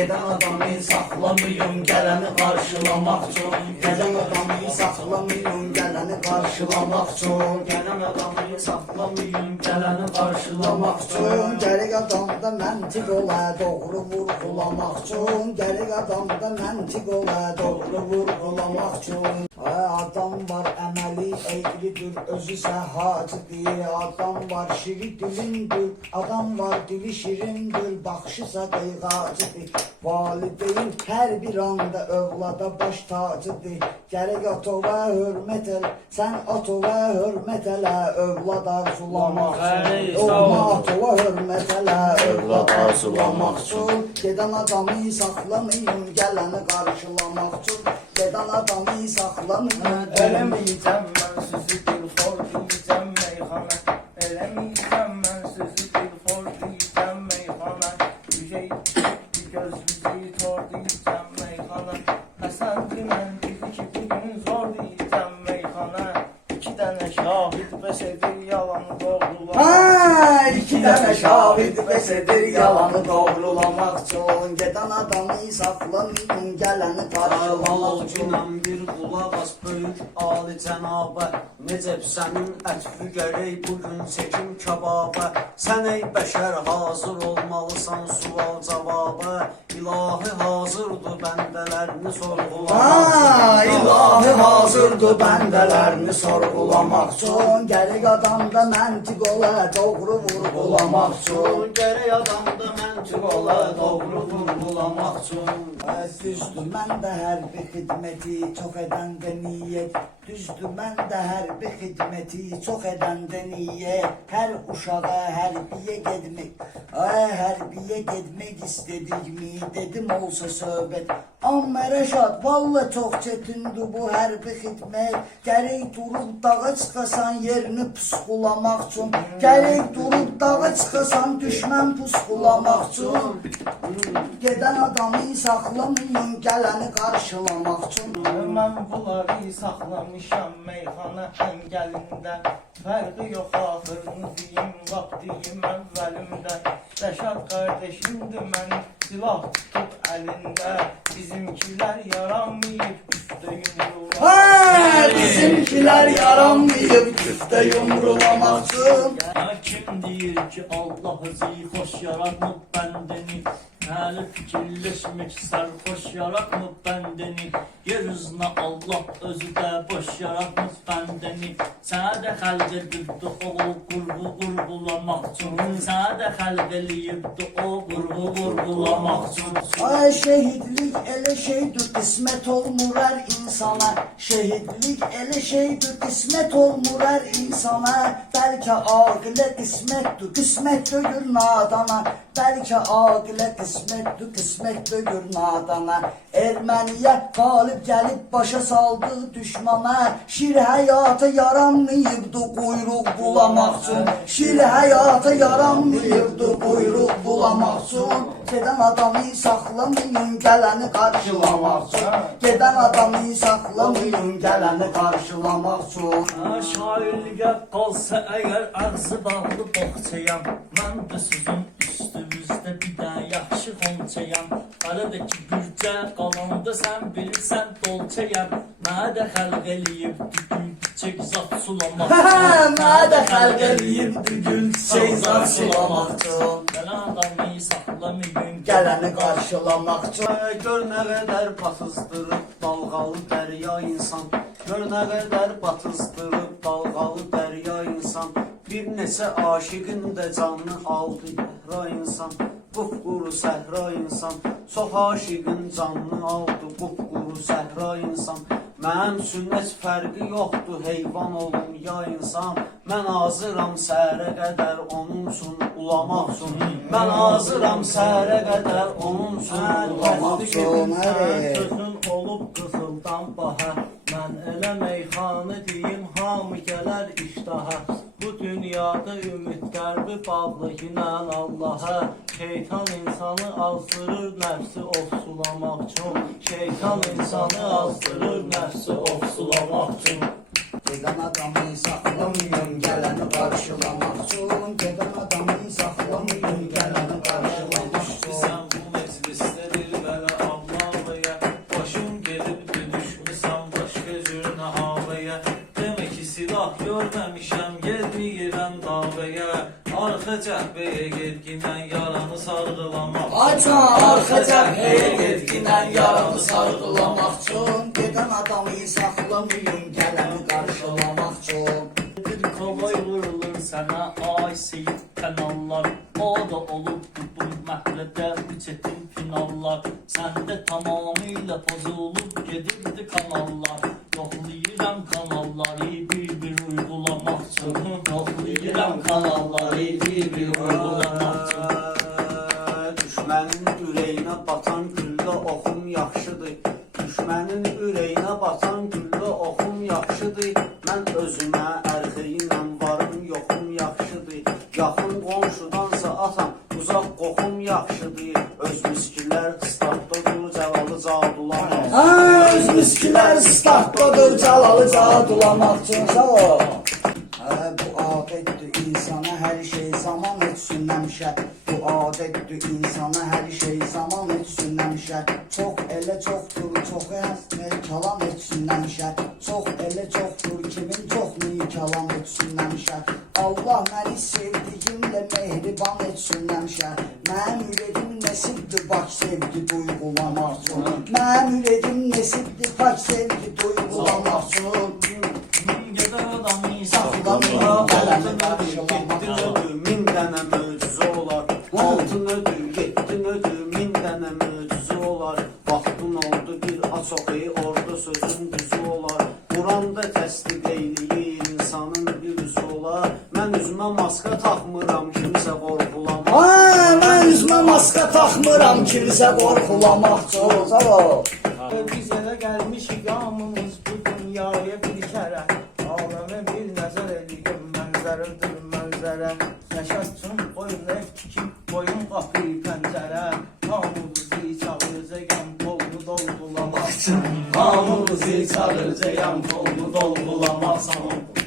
gedən adamı saxlamayın, gələni qarşılamaq üçün. Gedən adamı saxlamayın, gələni qarşılamaq üçün. Gələn adamı saxlamayın, gələni qarşılamaq üçün. Gərək adamda məntiq ola, doğru vurğulamaq üçün. Gərək adamda məntiq ola, doğru vurğulamaq üçün. Adam var əməli eğridir, özü səhhacıdır. Adam var şiri dilindir, adam var dili şirindir, baxışısa qeyğacıdır. Valideyn hər bir anda övlada baş tacıdır. Gərək atova hörmət el, sən atova hörmət elə, övlad arzulamaq üçün. Olma atova hörmət elə, övlad arzulamaq üçün. Gedən adamı saxlamayın, gələni qarşılamaq üçün. Gedən adamı saxlamayın. Eləməyəcəm mən sizi bir xor deyəcəm meyxana. Eləməyəcəm mən sizi bir xor deyəcəm meyxana. Yücey bir göz bizi tor deyəcəm meyxana. Həsəndir mən dedi ki bugün zor deyəcəm meyxana. İki dənə şahid bəs edir yalanı doğrulamaq. İki dənə şahid bəs edir yalanı doğrulamaq üçün. Gedən adamı saxlamayın, gələni qarşılamaq üçün. Bir qulaq as böyük Ali Cənabə, Necəb sənin ətfü gərək bugün çəkim kəbabə. Sən ey bəşər hazır olmalısan sual cavabə. İlahi hazırdır bəndələrini sorğulamaq. İlahi hazırdır bəndələrini sorğulamaq üçün. Gərək adamda məntiq ola, doğru vurğulamaq üçün. Gərək adamda məntiq ola, doğru vurğulamaq üçün. Düzdür, mən də hərbi xidməti çox edəndə niyyət. Düzdür, mən də hərbi xidməti çox edəndə niyyət. Hər uşağa hərbiyə gedmək, hərbiyə gedmək istədikmi, dedim olsa söhbət. Amma Rəşad, valla çox çətindir bu hərbi xidmət. Gərək durub dağa çıxasan yerini pusqulamaq üçün. Gərək durub dağa çıxasan düşmən pusqulamaq üçün. Gedən adamı saxlamayın, gələni qarşılamaq üçün. Mən bunları saxlamışam meyxana əngəlində. Fərqi yox axırını deyim, lap deyim əvvəlimdə. Rəşad qardeşimdir mənim, silah tutub əlində. Bizimkilər yaranmayıb üstə yumrulamaq. Bizimkilər yaranmayıb üstə yumrulamaq üçün. Kim deyir ki Allah özü xoş yaratmıb bəndəni? Hələ fikirləşmək sərxoş yaratmıb bəndəni. Yer üzünə Allah özü də boş yaratmıb bəndəni. Sənə də xəlq edibdi o qurğu qurğulamaq üçün. Sənə də xəlq eləyibdi o qurğu qurğulamaq üçün. Şehidlik elə şeydir, qismət olmur hər insana. Şehidlik elə şeydir, qismət olmur hər insana. Bəlkə aqilə qismətdir, qismət döyür nadana. Bəlkə aqilə qismətdir, qismət döyür nadana. Erməniyə qalib gəlib başa saldı düşmana. Şir həyata yaranmayıbdı quyruq bulamaq üçün. Şir həyata yaranmayıbdı quyruq bulamaq üçün. Gedən adamı saxlamayın, gələni qarşılamaq üçün. Gedən adamı saxlamayın, gələni qarşılamaq üçün. Şairliyə qalsa əgər ağzı bağlı boxçayam. Mən də sizin üstünüzdə bir də yaxşı xonçayam. Aradakı gürcə qalanda sən bilirsən dolçayam. Mənə də xəlq eləyibdi gül çiçək zat sulamaq. Mənə də xəlq eləyibdi gül çiçək zat sulamaq üçün. Gələn adamı saxlamayın, gələni qarşılamaq üçün. Gör nə qədər batızdırıb dalğalı dərya insan. Gör nə qədər batızdırıb dalğalı dərya insan. Bir neçə aşiqin də canını aldı yəhra insan. Qupquru səhra insan. Çox aşiqin canını aldı qupquru səhra insan. Mənim üçün heç fərqi yoxdur, heyvan olum ya insan. Mən hazıram səhərə qədər onun üçün ulamaq üçün. Mən hazıram səhərə qədər onun üçün ulamaq üçün. sözün olub qızıldan baha. Mən elə meyxanı deyim, hamı gələr iştaha. Bu dünyada ümid qəlbi bağlı yinən Allaha. Şeytan insanı azdırır, nəfsi ofsulamaq üçün. Şeytan insanı azdırır, nəfsi ofsulamaq üçün. Gedən adamı saxlamayın, gələni qarşılamaq üçün. Gedən adamı saxlamayın, gələni qarşılamaq üçün. Sən bu meclisdə cəhbəyə gedginən yaranı sarğılamaq. Açma arxa cəbhəyə getginən yaranı sarğılamaq üçün. Gedən adamı saxlamayın, gələni qarşılamaq üçün. Bir kolay vurulur sənə ay seyid kanallar. O da olub bu məhlədə çetin finallar. Səndə tamamilə pozulub gedirdi kanallar. Yoxlayıram kanalları bir uygulamaq üçün. Yoxlayıram kanalları bir uygulamaq üçün. Düşmənin ürəyinə batan güllə oxum yaxşıdır. Düşmənin ürəyinə batan güllə oxum yaxşıdır. Mən özümə ərxiyinlə varım yoxum yaxşıdır. Yaxın qonşudansa atam uzaq qoxum yaxşıdır. Öz miskilər statdadır cəlalı cadulamaq. Öz miskilər statdadır cəlalı cadulamaq üçün. Sağ ol. Bu adətdir insana hər şey zaman etsin həmişə. Bu adətdir insana hər şey zaman etsin həmişə. Çox elə çoxdur, çox kalam etsin həmişə. Çox elə çoxdur, kimin çoxluğu kalam etsin həmişə. Allah məni sevdiyimlə mehriban etsin həmişə. Mənim ürəyim nəsibdir, bak sevgi duygulamaq üçün. Mənim ürəyim nəsibdir, bak sevgi duygulamaq üçün. Gedər adamı Saxlamayın, gələni qarşılamaq Yetdin üçün. ödü, min dənə möcüzə olar. Altın ödü, yetdin ödü, min dənə möcüzə olar. Vaxtın oldu bir açoqi, orada sözün düzü olar. Quranda təsdiq eyləyir, insanın bir üzü olar. Mən üzümə maska taxmıram, kimsə qorxulamaq. Mən üzümə maska taxmıram, kimsə qorxulamaq üçün. Sağ ol. Biz elə gəlmişik yamımız bu dünyaya bir kərə. Aləmə bir nəzər edeyim, mənzərədir mənzərə. Yaşat üçün qoyun ev tikib, qoyun qapı pəncərə. Hamımızı çağıracağım, qolunu dolğulamaq üçün. Hamımızı çağıracağım, qolunu dolğulamaq üçün.